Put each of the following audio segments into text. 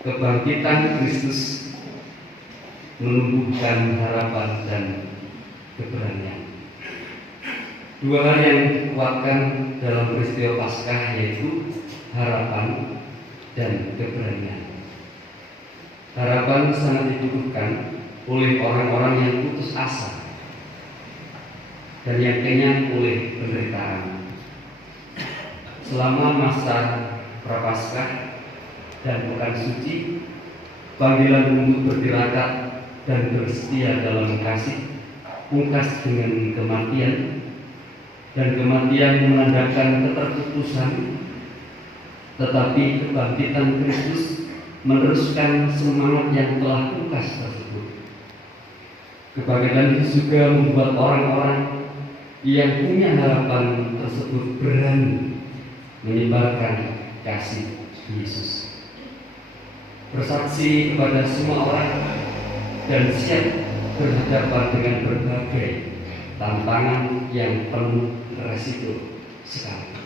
Kebangkitan Kristus menumbuhkan harapan dan keberanian. Dua hal yang dikuatkan dalam peristiwa Paskah yaitu harapan dan keberanian. Harapan sangat dibutuhkan oleh orang-orang yang putus asa dan yang kenyang oleh penderitaan. Selama masa Prapaskah dan Pekan Suci, panggilan untuk bertirakat dan bersetia dalam kasih pungkas dengan kematian, dan kematian menandakan keterputusan, tetapi kebangkitan Kristus meneruskan semangat yang telah pungkas tersebut. Kebangkitan itu juga membuat orang-orang yang punya harapan tersebut berani menyebarkan kasih Yesus, bersaksi kepada semua orang, dan siap berhadapan dengan berbagai tantangan yang penuh resiko sekali.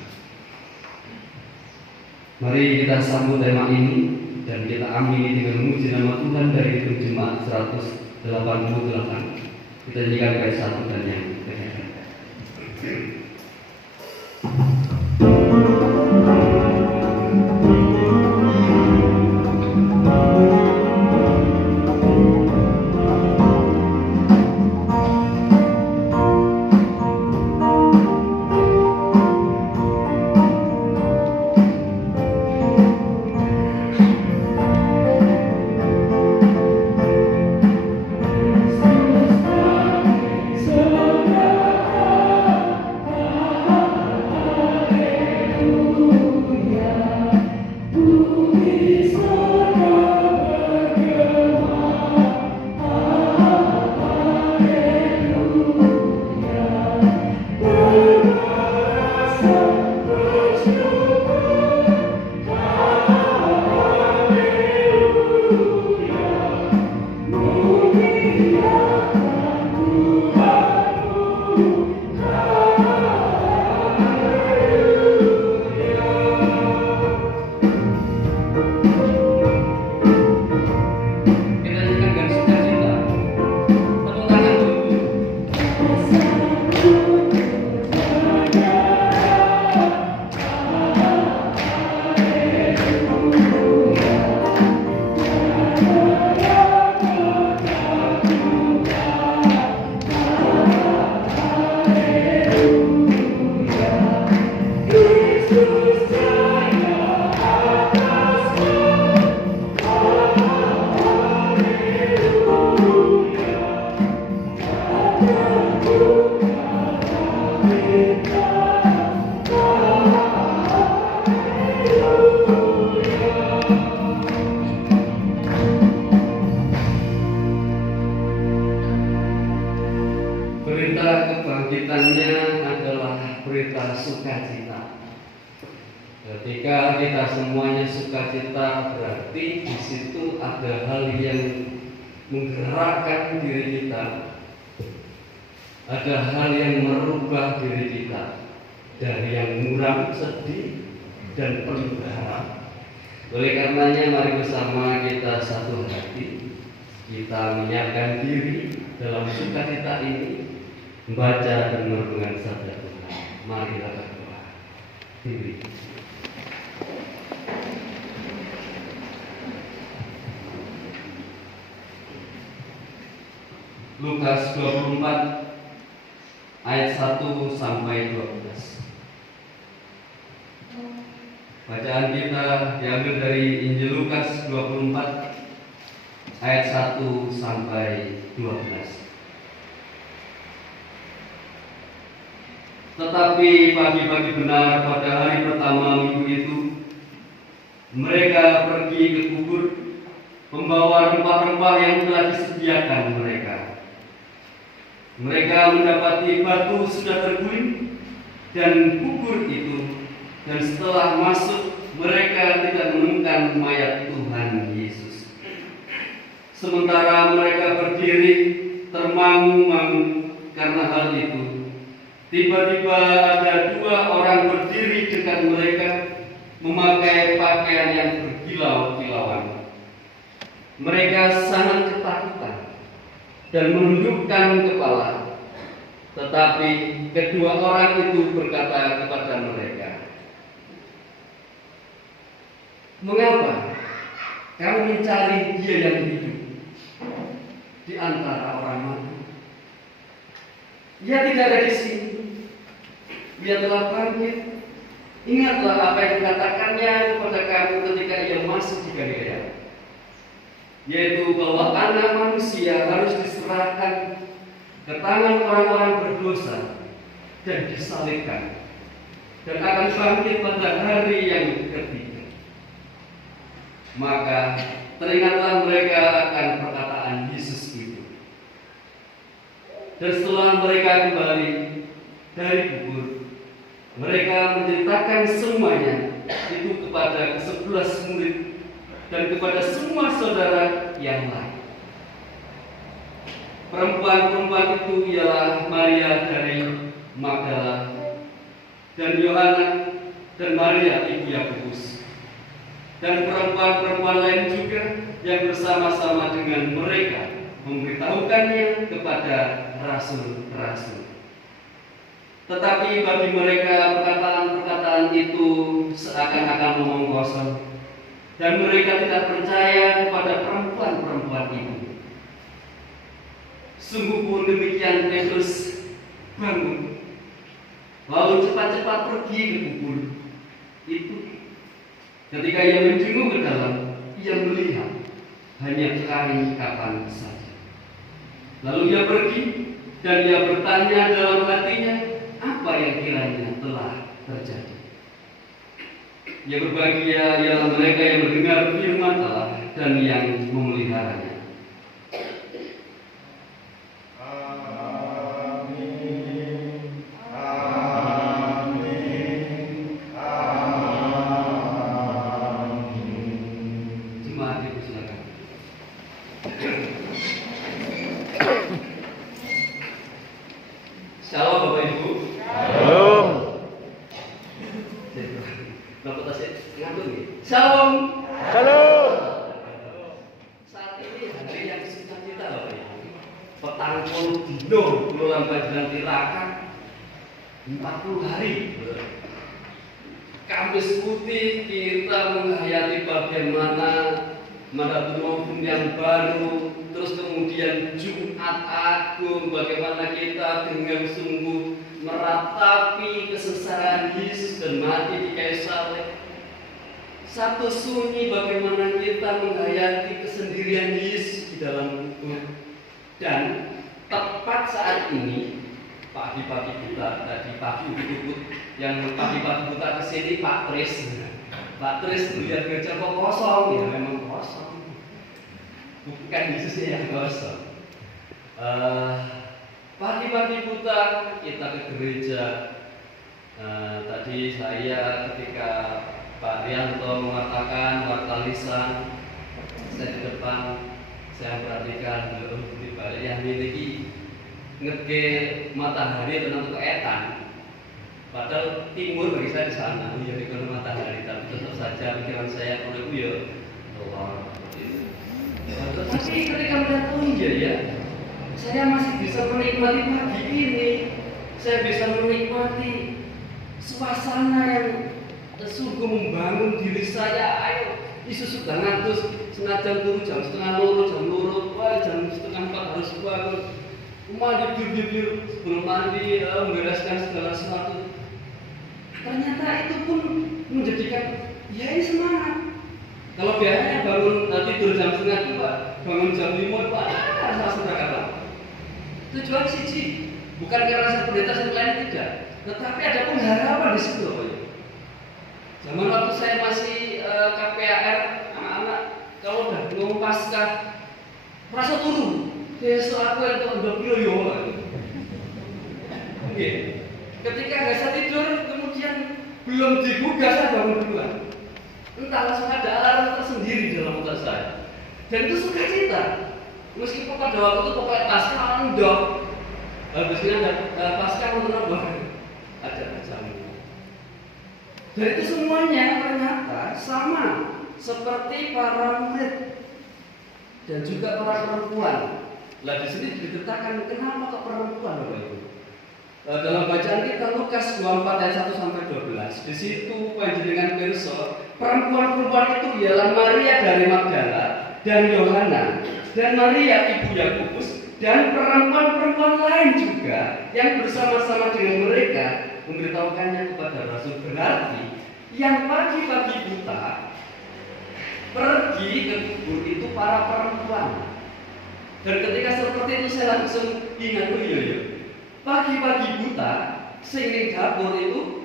Mari kita sambut tema ini dan kita amini dengan memuji nama Tuhan dari Jemaat 188. Kita nyanyikan bait 1 dan yang ketiga. Berita kebangkitannya adalah berita sukacita. Ketika kita semuanya sukacita, berarti di situ ada hal yang menggerakkan diri kita, ada hal yang merubah diri kita dari yang muram, sedih, dan penuh berharap. Oleh karenanya, mari bersama kita satu hati, kita menyiapkan diri dalam sukacita ini, membaca dan merenungkan sabda Tuhan. Mari kita berdoa. Diri. Lukas 24 ayat 1 sampai 12. Bacaan kita diambil dari Injil Lukas 24 ayat 1 sampai 12. Tetapi pagi-pagi benar pada hari pertama minggu itu, mereka pergi ke kubur, membawa rempah-rempah yang telah disediakan mereka. Mereka mendapati batu sudah terguling dan kubur itu, dan setelah masuk mereka tidak menemukan mayat Tuhan Yesus. Sementara mereka berdiri termangu-mangu karena hal itu, tiba-tiba ada 2 orang berdiri dekat mereka, memakai pakaian yang berkilau-kilauan. Mereka sangat ketakutan dan menundukkan kepala. Tetapi kedua orang itu berkata kepada mereka, "Mengapa kamu mencari Dia yang hidup di antara orang mati? Ia tidak ada di sini. Ia telah bangkit. Ingatlah apa yang dikatakannya kepada kamu ketika Ia masih di Galilea, yaitu bahwa Anak Manusia harus diserahkan ke tangan orang-orang berdosa dan disalibkan, dan akan bangkit pada hari yang ketiga." Maka teringatlah mereka akan perkataan Yesus itu. Dan setelah mereka kembali dari kubur, mereka menceritakan semuanya itu kepada ke-11 murid dan kepada semua saudara yang lain. Perempuan-perempuan itu ialah Maria dari Magdala dan Yohana dan Maria ibu Yakobus, dan perempuan-perempuan lain juga yang bersama-sama dengan mereka memberitahukannya kepada rasul-rasul. Tetapi bagi mereka perkataan-perkataan itu seakan-akan omong kosong, dan mereka tidak percaya kepada perempuan-perempuan itu. Sungguh pun demikian, Petrus bangun, lalu cepat-cepat pergi ke kubur itu. Ketika ia menjenguk ke dalam, ia melihat hanya kain kafan saja. Lalu ia pergi dan ia bertanya dalam hatinya apa yang kiranya telah terjadi. Ya, berbahagia ialah mereka yang mendengar firman Allah dan yang memeliharanya. Shalom Bapak Ibu. Shalom. Bapak tasik ngatur nih. Shalom. Shalom. Saat ini hari yang sukacita Bapak Ibu. Petang puluh dino bulan Panjenengan Tirakan 40 hari. Kamis putih kita menghayati bagaimana Madatun yang baru, terus kemudian Jumat Agung, bagaimana kita dengan sungguh meratapi kesengsaraan Yesus dan mati di kayu salib. Sabtu Sunyi, bagaimana kita menghayati kesendirian Yesus di dalam kubur. Dan tepat saat ini, pagi-pagi kita tadi pagi ikut yang pagi-pagi kita kesini Pak Tris melihat gereja kok kosong, ya memang kosong. Bukan Yesusnya yang kosong. Pagi-pagi buta kita ke gereja. Tadi saya ketika Pak Rianto mengatakan warta lisan, saya di depan, saya perhatikan di balik yang miliki ngeke matahari tenang ke etan. Padahal timur bagi saya di sana, ya di kono matahari, tapi tetap saja pikiran saya kalau itu ya Allah. Tapi ketika melihat oh iya ya, saya masih bisa menikmati pagi ini, saya bisa menikmati suasana yang sungguh membangun diri saya. Ayo, isu sudah ngantus, senajan turun jam setengah loro, wah jam setengah 4 harus bangun. Mandi biur sebelum mandi, membereskan segala sesuatu. Ternyata itu pun menjadikan ya ini semangat. Kalau biasanya bangun tidur jam setengah 2, bangun jam 5, Pak, rasa sudah kata. Tujuan siji, bukan karena rasa pendeta yang lain tidak, tetapi ada pengharapan di situ. Zaman waktu saya masih KPAR, anak-anak kalau udah ngomong Paskah, merasa turun. Besok aku itu udah piloyo. Oke. Ketika nggak bisa tidur, kemudian belum digugah saya bangun duluan. Entah langsung ada alarm tersendiri di dalam otak saya. Dan itu sukacita. Meskipun pada waktu itu pokoknya Paskah ndok. Habisnya ada Paskah menurut ada jamu. Dan itu semuanya ternyata sama seperti para murid. dan juga para perempuan. Nah, di sini diceritakan kenapa ke perempuan, Bapak Ibu. Dalam bacaan kita Lukas 24 ayat 1 sampai 12, di situ panjenengan pirsa, perempuan-perempuan itu ialah Maria dari Magdala dan Yohana dan Maria ibu Yakobus dan perempuan-perempuan lain juga yang bersama-sama dengan mereka memberitahukannya kepada Rasul. Berarti yang pagi-pagi buta pergi ke kubur itu para perempuan. Dan ketika seperti itu saya langsung ingat, oh iya, pagi-pagi buta sing dapur itu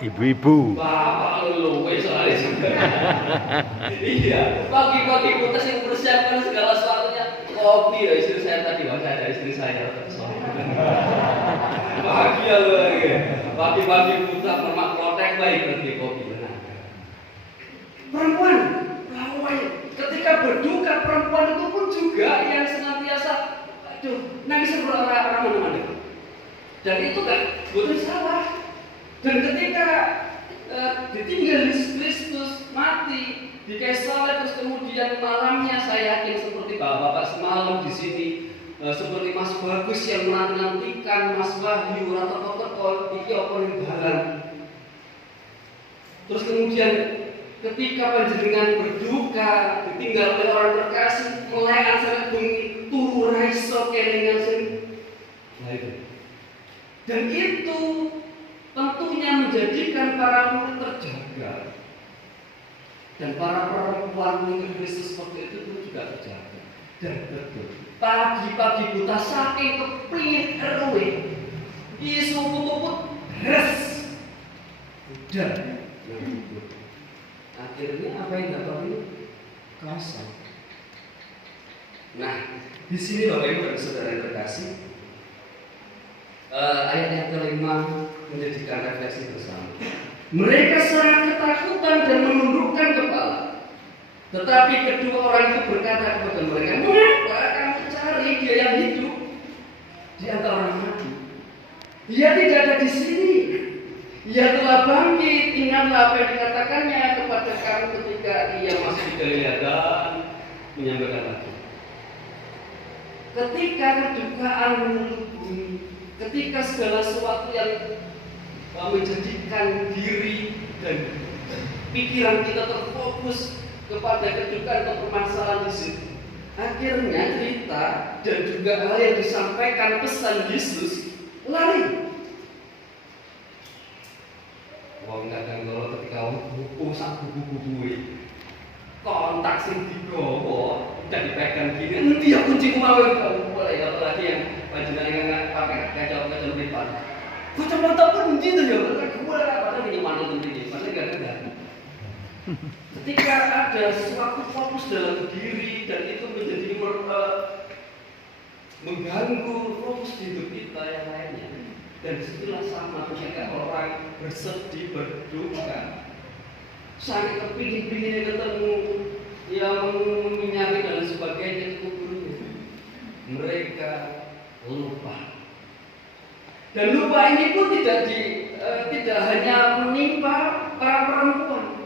ibu-ibu. bapak luwe soalnya juga. Iya, pagi-pagi buta sing persiapkan segala sesuatunya. Kopi ya istri saya tadi, ada istri saya bahagia loh ya. Pagi-pagi buta permak klotek baik berarti kopi. Nah, perempuan, ketika berduka perempuan itu pun juga yang senantiasa nangis orang-orang mana-mana. Dan itu kan bukan salah. Dan ketika ditinggal Kristus mati di kayu salib, terus kemudian malamnya saya yakin seperti bapak-bapak semalam di sini, seperti Mas Bagus yang menantikan Mas Wahyu atau Dr. iki apa ning dalan. Terus kemudian ketika panjenengan berduka ditinggal oleh orang terkasih, mulai asal bengi turu ra iso kelingan sing. Nah itu. Dan itu tentunya menjadikan para murid terjaga. Dan para perempuan murid Kristus seperti itu juga terjaga. Dan betul, pagi-pagi buta saking kepingin eruwe, isu putuput res, udah. Akhirnya apa yang dapat ini? Kasar. Nah, di sini Bapak Ibu dan Saudara yang terkasih, ayat yang kelima menjadikan refleksi bersama. Mereka sangat ketakutan dan menundukkan kepala. Tetapi kedua orang itu berkata kepada mereka, mengapa kamu cari dia yang hidup di antara orang mati? Dia tidak ada di sini. Ia telah bangkit. Ingatlah apa yang dikatakannya kepada kamu ketika ia masih di Galilea dan menyampaikan lagi. Ketika kedukaan menutup bumi, ketika segala sesuatu yang menjadikan diri dan pikiran kita terfokus kepada kedukaan atau permasalahan di situ, akhirnya kita dan juga hal yang disampaikan pesan Yesus lari. Wong kadang kalau ketika buku sak buku-buku kontak sing digowo udah dipegang gini, nanti ya kunci mau mulai apalagi yang panjenengan pakai kacau-kacau lipat. Kacamata pun gitu ya, padahal ini mana ini, padahal nggak ada. Ketika ada suatu fokus dalam diri dan itu menjadi mengganggu fokus hidup kita yang lainnya. Dan disitulah sama ketika orang bersedih, berduka, sangat kepingin-pinginnya ketemu yang menyari dan sebagainya itu kuburnya. Mereka lupa. Dan lupa ini pun tidak hanya menimpa para perempuan.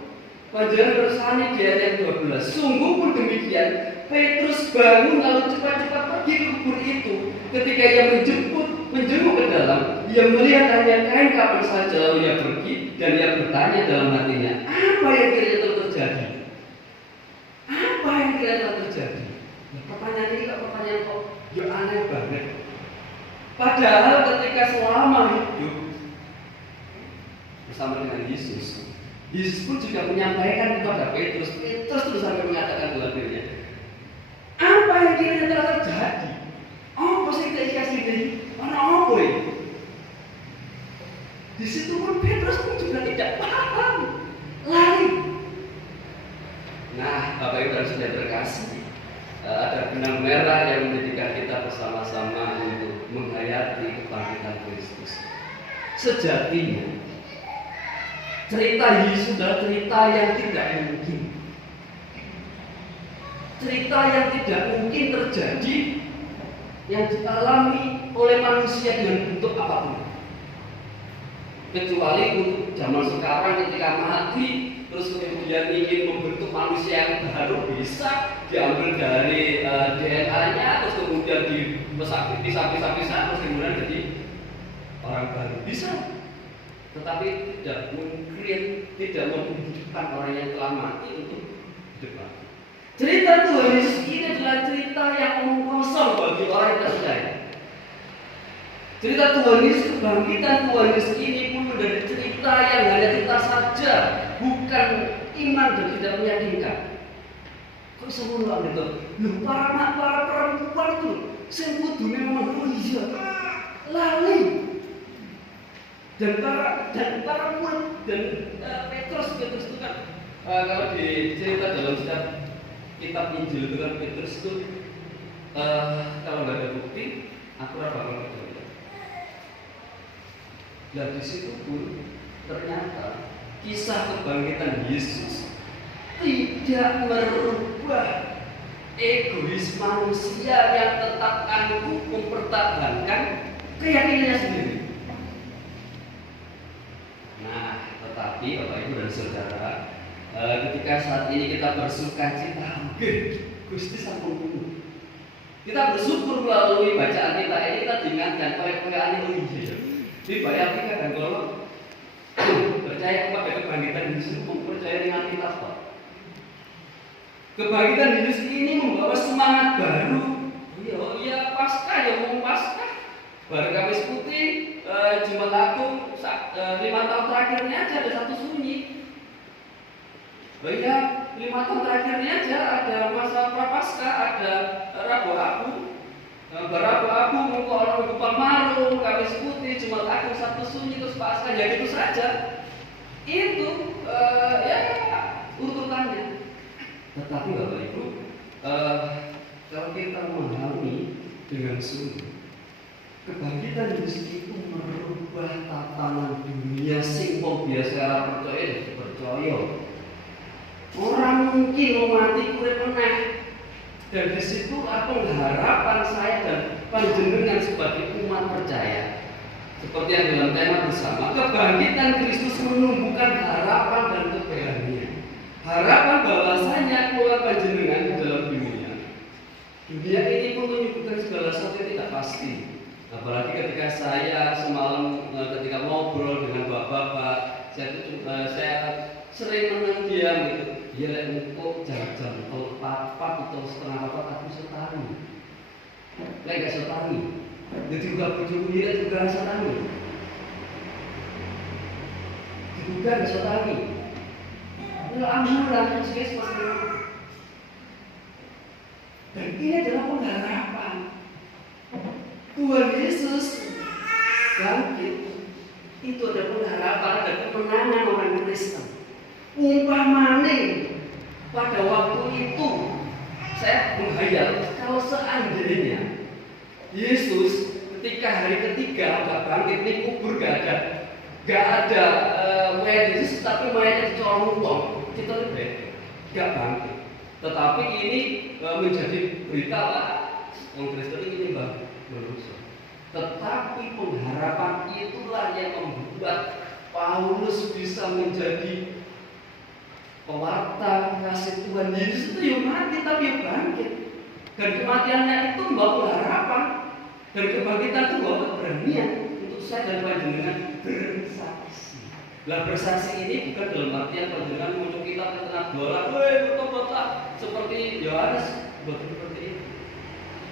Panjenengan bersani di ayat 12. Sungguh pun demikian, Petrus bangun lalu cepat-cepat pergi ke kubur itu. Ketika ia menjenguk ke dalam, ia melihat hanya kain kapan saja, lalu ia pergi dan ia bertanya dalam hatinya, apa yang kira-kira telah terjadi? Apa yang kira-kira telah terjadi? Nah, pertanyaan ini pertanyaan kok ya aneh banget. Padahal ketika selama hidup bersama dengan Yesus, Yesus pun juga menyampaikan kepada Petrus terus sampai mengatakan kepada dirinya, apa yang kira-kira telah terjadi? Apa sih kita kasih ini? Mana apa ini? Di situ pun Petrus pun juga tidak paham, lari. Nah, Bapak Ibu dan Saudara terkasih, ada benang merah yang menjadikan kita bersama-sama untuk menghayati kebangkitan Kristus. Sejatinya, cerita Yesus adalah cerita yang tidak mungkin. Cerita yang tidak mungkin terjadi, yang dialami oleh manusia dengan bentuk apapun. Kecuali untuk zaman sekarang ketika mati, terus kemudian ingin membentuk manusia yang baru, bisa diambil dari DNA-nya, terus kemudian dipisah-pisah, terus kemudian jadi orang baru, bisa. Tetapi tidak mengkreat, tidak menghidupkan orang yang telah mati untuk hidup lagi. Cerita Tuhan Yesus ini adalah cerita yang omong kosong bagi orang yang percaya. Cerita Tuhan Yesus, kebangkitan Tuhan Yesus ini pun menjadi cerita yang hanya cerita saja, bukan iman dan tidak meyakinkan. Kok semua orang itu? Loh, para perempuan itu, sing kudune ngomong, oh iya, lali. Dan para murid dan Petrus itu kan kalau dicerita dalam setiap kitab Injil itu kan Petrus itu kalau nggak ada bukti aku bakal percaya. Dan di situ pun ternyata kisah kebangkitan Yesus tidak merubah egois manusia yang tetap angkuh mempertahankan keyakinannya sendiri. Nah, tetapi Bapak Ibu dan Saudara, ketika saat ini kita bersuka cita, Gusti sampun dulu. Kita bersyukur melalui bacaan kita ini, kita diingatkan oleh ini. Dibayar kita dan kalau percaya kepada kebangkitan Yesus, percaya dengan kita Pak. Kebangkitan Yesus ini membawa semangat baru. Iya, Paskah ya mau Paskah. Baru Kamis Putih, Jumat Agung, 5 tahun terakhirnya aja ada satu sunyi. Iya, 5 tahun terakhirnya aja ada masa Prapaskah, ada Rabu Abu, Rabu Abu, Minggu Palmarum, Kamis Putih, Jumat Agung, Sabtu Sunyi, terus Paskah, ya gitu saja. Itu ya urutannya. Tetapi Bapak Ibu, kalau kita memahami dengan sungguh, kebangkitan Yesus itu merubah tatanan dunia sing biasa percaya dan percaya. Orang mungkin mau mati kulit meneh. Dan di situ pengharapan saya dan panjenengan sebagai umat percaya. Seperti yang dalam tema bersama, kebangkitan Kristus menumbuhkan harapan dan keberanian. Harapan bahwasanya keluar panjenengan di dalam dunia. Dunia ini pun menyebutkan segala sesuatu yang tidak pasti. Apalagi ketika saya semalam ketika ngobrol dengan bapak-bapak, saya sering menang diam gitu. Ya engkau jam 4 atau setengah 4 aku setani. Lek gak setani. Jadi juga bojoku dia juga setani. Juga gak setani. Alhamdulillah sukses seperti itu. Dan ini adalah pengharapan. Tuhan Yesus bangkit. Itu ada pengharapan, ada kemenangan orang Kristen. Umpamane pada waktu itu saya menghayal kalau seandainya Yesus ketika hari ketiga nggak bangkit di kubur nggak ada mayat Yesus tapi mayatnya dicolong uang kita lebih nggak bangkit. Tetapi ini menjadi berita lah orang Kristen ini manusia. Tetapi pengharapan itulah yang membuat Paulus bisa menjadi pewarta kasih Tuhan Yesus itu yang mati tapi yang bangkit. Dan kematiannya itu membawa harapan. Dan kebangkitan itu membawa keberanian untuk saya dan panjenengan bersaksi. Lah bersaksi ini bukan dalam artian panjenengan muncul kita ke tengah dolar, betul-betul seperti Yohanes, betul seperti itu.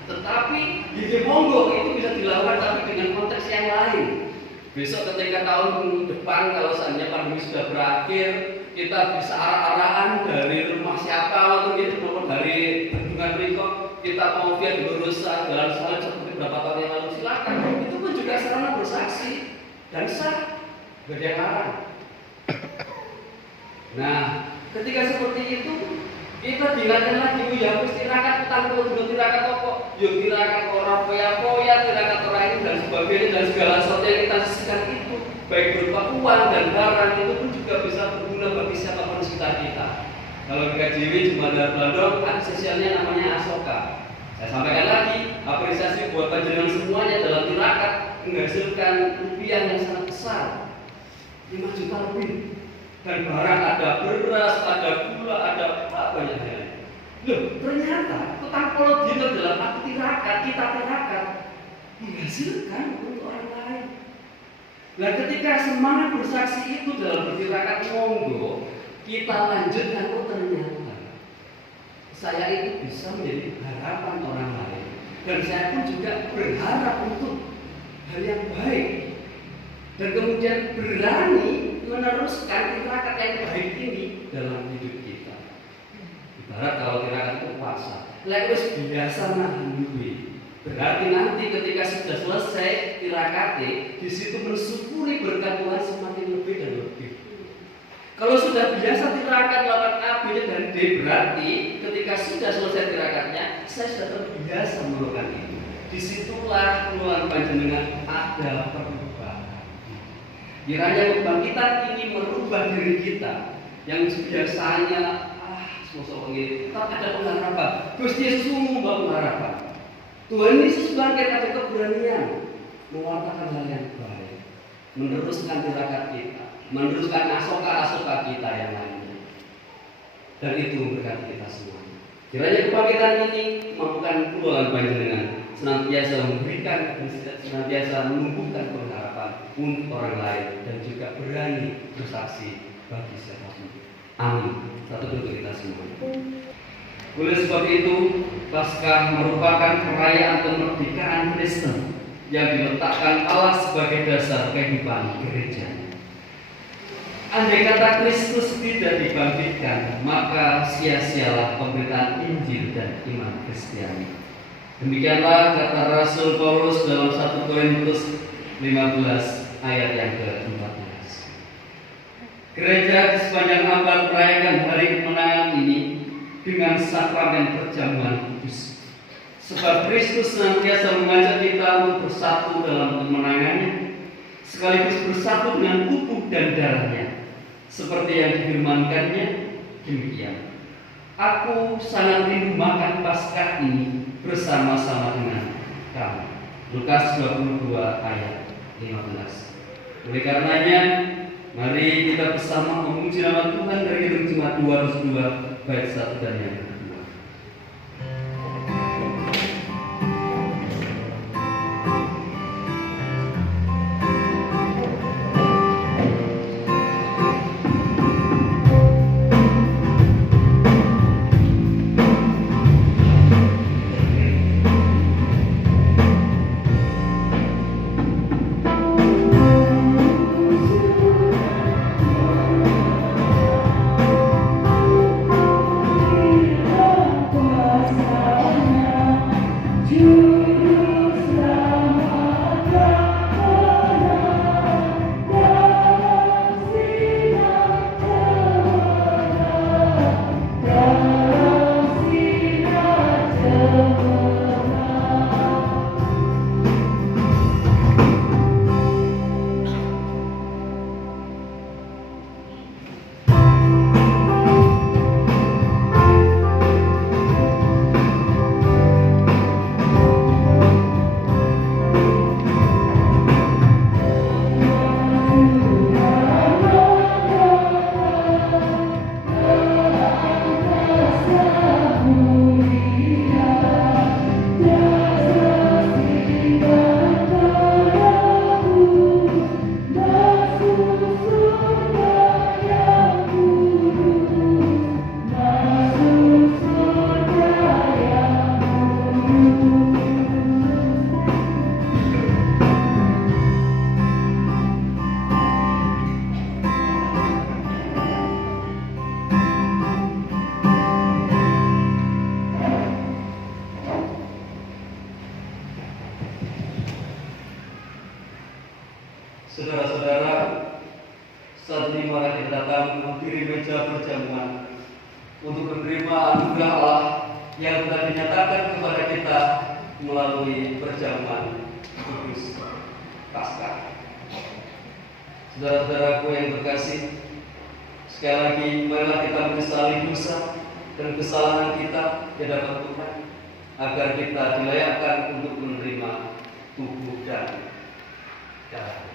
Tetapi di monggo itu bisa dilakukan tapi dengan konteks yang lain. Besok ketika tahun depan kalau seandainya pandemi sudah berakhir, kita bisa arah-arahan dari rumah siapa atau gitu, maupun dari bendungan berikut kita mau via berusaha jalan salib seperti beberapa tahun yang lalu, silakan. Itu pun juga sarana bersaksi dan sah, gak ada yang larang. Nah, ketika seperti itu kita diingatkan lagi, ya wis tirakat utang kulo tirakat apa, yo tirakat orang poya-poya, tirakat orang ini dan sebagainya dan segala sesuatu yang kita sisihkan itu, baik berupa uang dan barang itu pun juga bisa berguna bagi siapapun sekitar kita. Kalau kita Dewi cuma ada Bandung, sosialnya namanya Asoka. Saya sampaikan lagi, apresiasi buat panjenengan semuanya dalam tirakat menghasilkan rupiah yang sangat besar, 5 juta lebih. Dan barang ada beras, ada gula, ada apa banyak hal. Loh, ternyata kutang dino dalam aku tirakat, kita tirakat menghasilkan untuk orang lain. Nah, ketika semangat bersaksi itu dalam bertirakat monggo, kita lanjutkan, oh ternyata saya itu bisa menjadi harapan orang lain. Dan saya pun juga berharap untuk hal yang baik. Dan kemudian berani meneruskan tirakat yang baik ini dalam hidup kita. Ibarat kalau tirakat itu puasa, lewis biasa nahan duit. Berarti nanti ketika sudah selesai tirakate, di situ mensyukuri berkat Tuhan semakin lebih dan lebih. Kalau sudah biasa tirakat melakukan A, B, dan D, berarti ketika sudah selesai tirakatnya, saya sudah terbiasa melakukan itu. Disitulah keluar panjenengan ada perubahan. Kiranya kebangkitan ini merubah diri kita yang biasanya sosok ini, tetap ada pengharapan. Gusti Yesus membawa pengharapan. Tuhan Yesus bangkit ada keberanian mengatakan hal yang baik, meneruskan tirakat kita, meneruskan asoka kita yang lainnya. Dan itu memberkati kita semua. Kiranya kebangkitan ini mampukan puluhan panjenengan senantiasa memberikan, senantiasa menumbuhkan pengharapan untuk orang lain dan juga berani bersaksi bagi siapapun. Amin. Satu untuk kita semua. Oleh sebab itu, Paskah merupakan perayaan kemerdekaan Kristen yang diletakkan Allah sebagai dasar kehidupan gereja. Andai kata Kristus tidak dibangkitkan, maka sia-sialah pemberitaan Injil dan iman Kristiani. Demikianlah kata Rasul Paulus dalam 1 Korintus 15 ayat yang ke-14. Gereja di sepanjang abad merayakan hari kemenangan ini dengan sakramen perjamuan kudus. Sebab Kristus senantiasa mengajak kita untuk bersatu dalam kemenangannya, sekaligus bersatu dengan tubuh dan darahnya. Seperti yang difirmankannya demikian. Aku sangat rindu makan Paskah ini bersama-sama dengan kamu. Lukas 22 ayat 15. Oleh karenanya, mari kita bersama memuji nama Tuhan dari Kidung Jemaat 202 bait 1 dan yang kedua. Saudara-saudara, saat ini mari kita datang menghadiri meja perjamuan untuk menerima anugerah Allah yang telah dinyatakan kepada kita melalui perjamuan kudus Paskah. Saudara-saudaraku yang terkasih, sekali lagi marilah kita menyesali dosa dan kesalahan kita di hadapan Tuhan agar kita dilayakkan untuk menerima tubuh dan darah.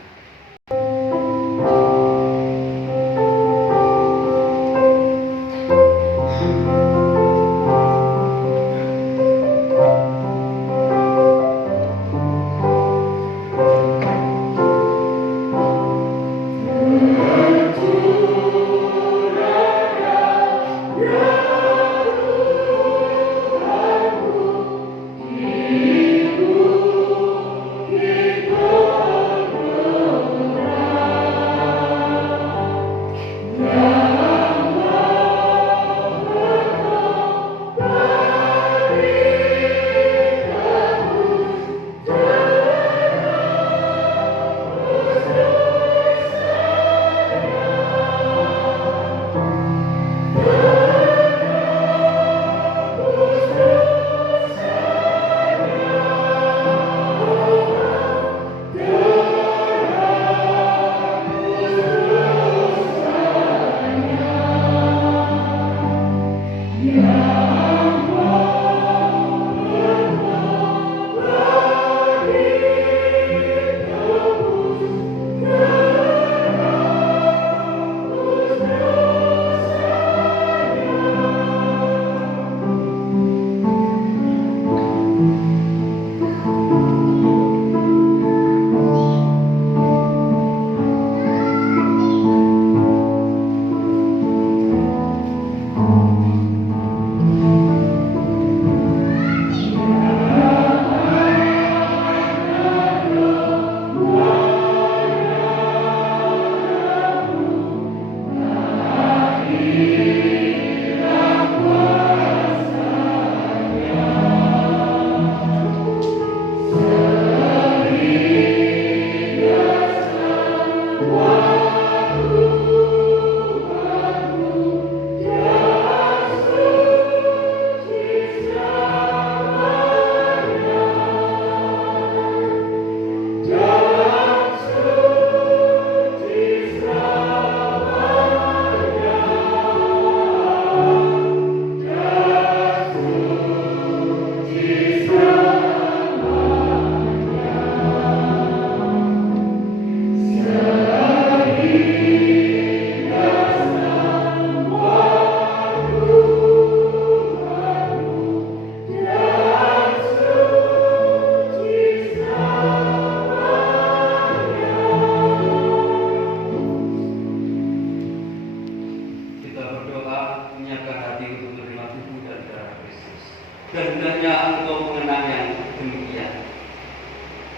dan hendaknya engkau mengenang yang demikian.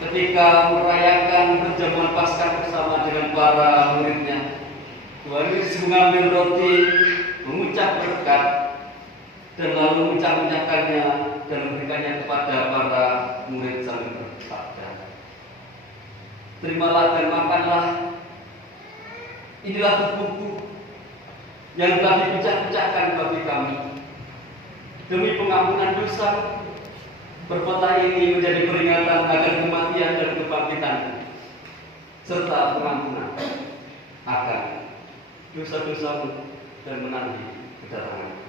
Ketika merayakan perjamuan Paskah bersama dengan para muridnya, Tuhan Yesus mengambil roti, mengucap berkat, dan lalu mengucap-ucapkannya dan memberikannya kepada para murid sambil bersabda, "Terimalah dan makanlah. Inilah tubuhku yang telah dipecah-pecahkan bagi kami. Demi pengampunan dosa, perbuatan ini menjadi peringatan akan kematian dan kebangkitan, serta pengampunan akan dosa-dosamu dan menanti kedatangan."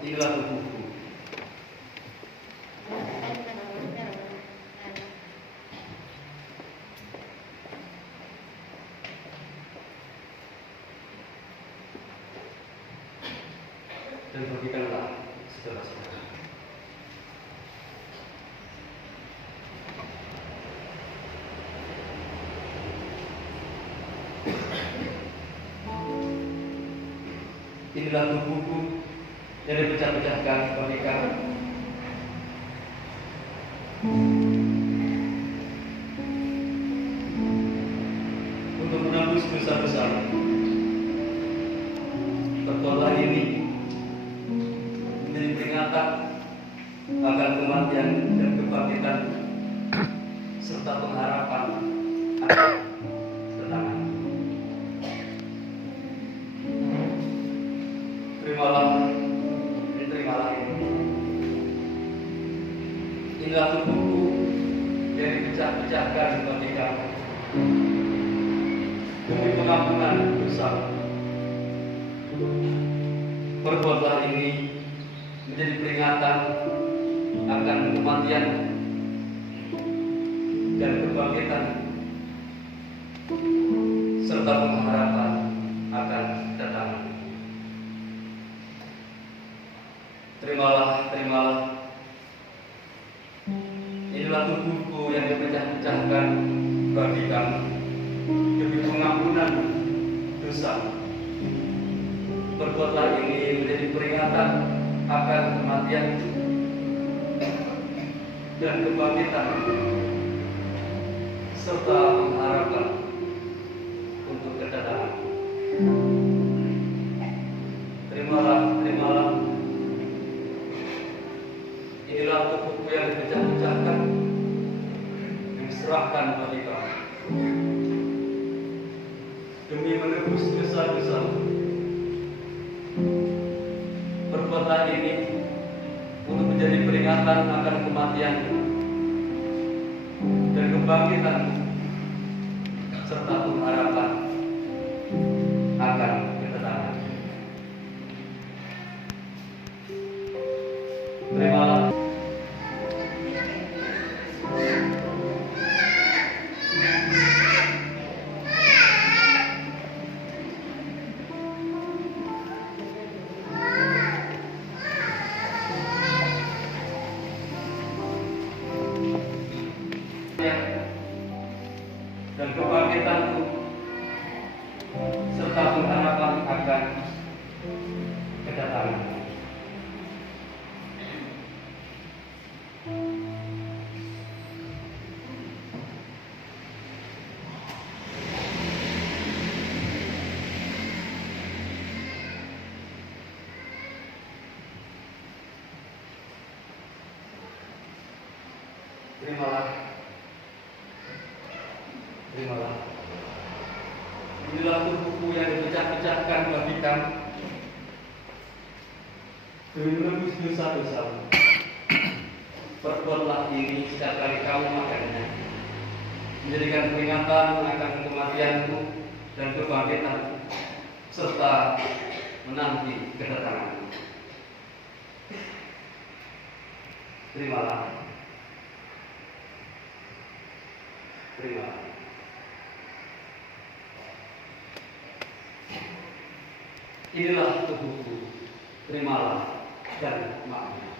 Inilah tubuhku. Dan bagikanlah saudara-saudara. Inilah tubuhku yang dipecah-pecahkan bagi kamu. Untuk menebus dosa-dosamu. Perbuatan ini menjadi peringatan akan kematian dan kebangkitan serta pengharapan akan kedatangan. Terimalah ini. Inilah tubuhku yang dipecah-pecahkan bagi kamu. Demi pengampunan dosa. Perbuatan ini menjadi peringatan akan kematian dan kebangkitan serta pengharapan akan kedatangan. Terimalah. Inilah tubuhku yang dipecah-pecahkan bagi kamu demi pengampunan dosa. Perbuatan ini menjadi peringatan akan kematian dan kebangkitan serta pengharapan untuk kedatangan. Terimalah. Inilah tubuhku yang dipecah-pecahkan, yang diserahkan bagi kamu demi menebus dosa-dosa. Perbuatan ini untuk menjadi peringatan akan kematian dan kebangkitan serta pengharapan akan kedatangan. Terimalah. Dan kebangkitanku serta pengharapan akan kedatangan. Terimalah. Inilah tubuhku yang dipecah-pecahkan bagi kamu demi menebus dosa-dosamu. Perbuatlah ini setiap kali kamu makannya, menjadikan peringatan akan kematianmu dan kebangkitan serta menanti kedatangan. Terimalah. Inilah tubuhku, terimalah dan makanlah.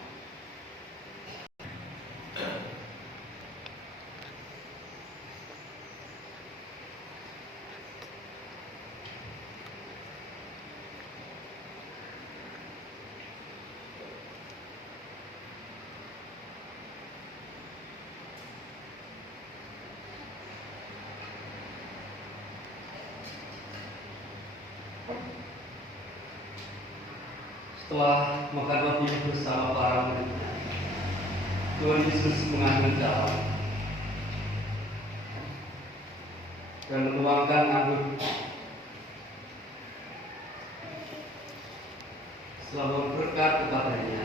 Setelah makan roti bersama para muridnya, Tuhan Yesus mengambil jalan dan menuangkan anggur, selalu berkat kepadanya,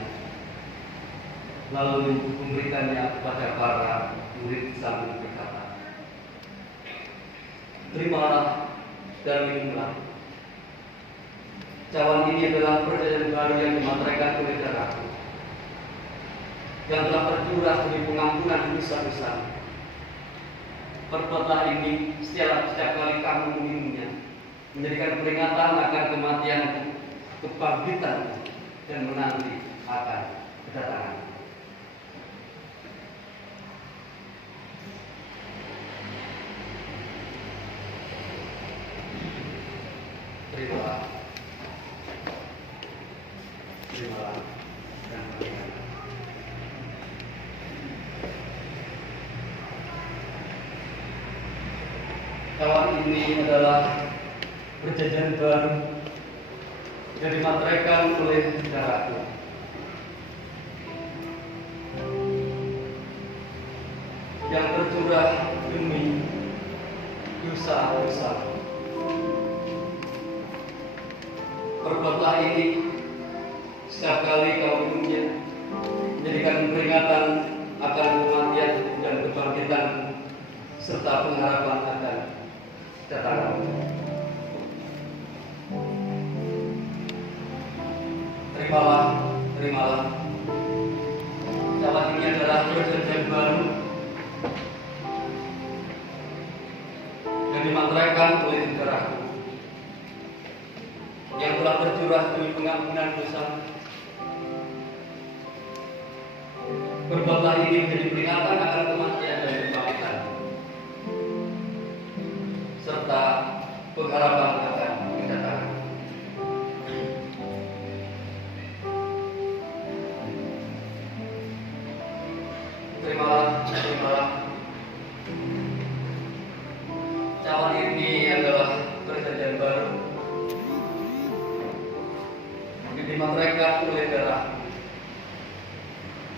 lalu memberikannya kepada para murid sambil berkata, "Terimalah dan minumlah. Cawan ini adalah perjanjian baru yang dimateraikan oleh darahku, yang telah tercurah demi pengampunan dosa-dosa. Perbuatlah ini setiap kali kamu meminumnya, menjadikan peringatan akan kematian, kebangkitan, dan menanti akan kedatangan." Terimalah dan berikan. Cawan ini adalah perjanjian baru yang dimateraikan oleh darahku, yang tercurah demi dosa-dosa. Perbuatlah ini setiap kali kau minumnya, menjadikan peringatan akan kematian dan kebangkitan serta pengharapan akan kedatangan. Terimalah. Cawan ini adalah perjanjian baru yang dimateraikan oleh darahku, yang telah tercurah demi pengampunan dosa. Perbuatlah ini menjadi peringatan akan kematian dan kebangkitan serta pengharapan akan kedatangan. Terimalah. Cawan ini adalah perjanjian baru yang dimateraikan oleh darah,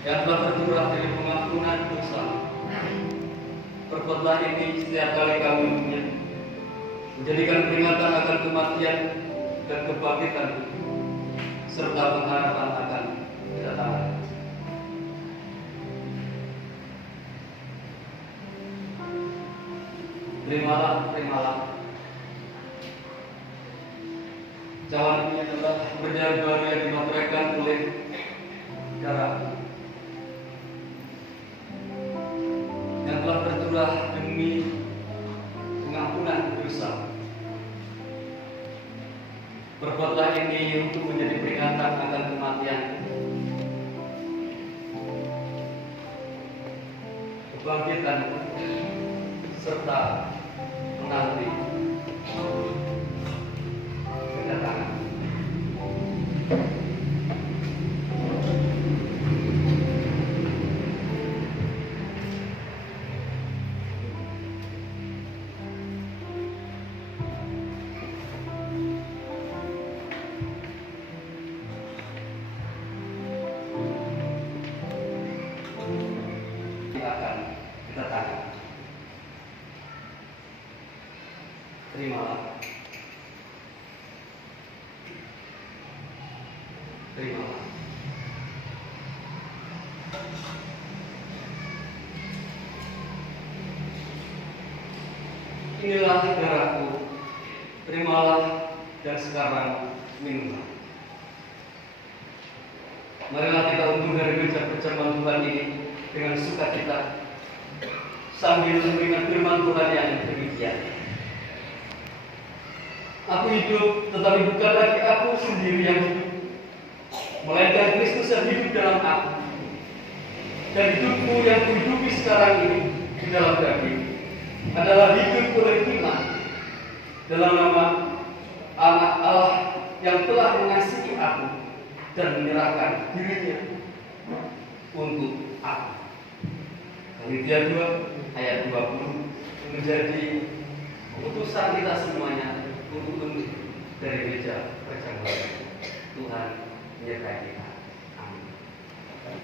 yang telah tercurah dari pengampunan dosa. Perbuatlah ini setiap kali kamu minumnya, menjadikan peringatan akan kematian dan kebangkitan serta pengharapan akan kedatangan. Terimalah. Cawan ini adalah perjanjian baru yang dimateraikan oleh darah, yang telah tercurah demi pengampunan dosa. Perbuatlah ini untuk menjadi peringatan akan kematian, kebangkitan, serta menanti kedatangan. Akan kedatangan. Terimalah. Inilah darahku, terimalah dan sekarang minumlah. Marilah kita untung dari meja perjamuan Tuhan ini dengan sukacita, sambil mendengar firman Tuhan yang demikian. Aku hidup, tetapi bukan lagi aku sendiri yang hidup, melainkan Kristus yang hidup dalam aku. Dan hidupku yang kuhidupi sekarang ini di dalam daging adalah hidup oleh iman dalam nama Anak Allah yang telah mengasihi aku dan menyerahkan dirinya untuk aku. Galatia 2 ayat 20 menjadi keputusan kita semuanya untuk dari meja perjamuan Tuhan. menyertai kita.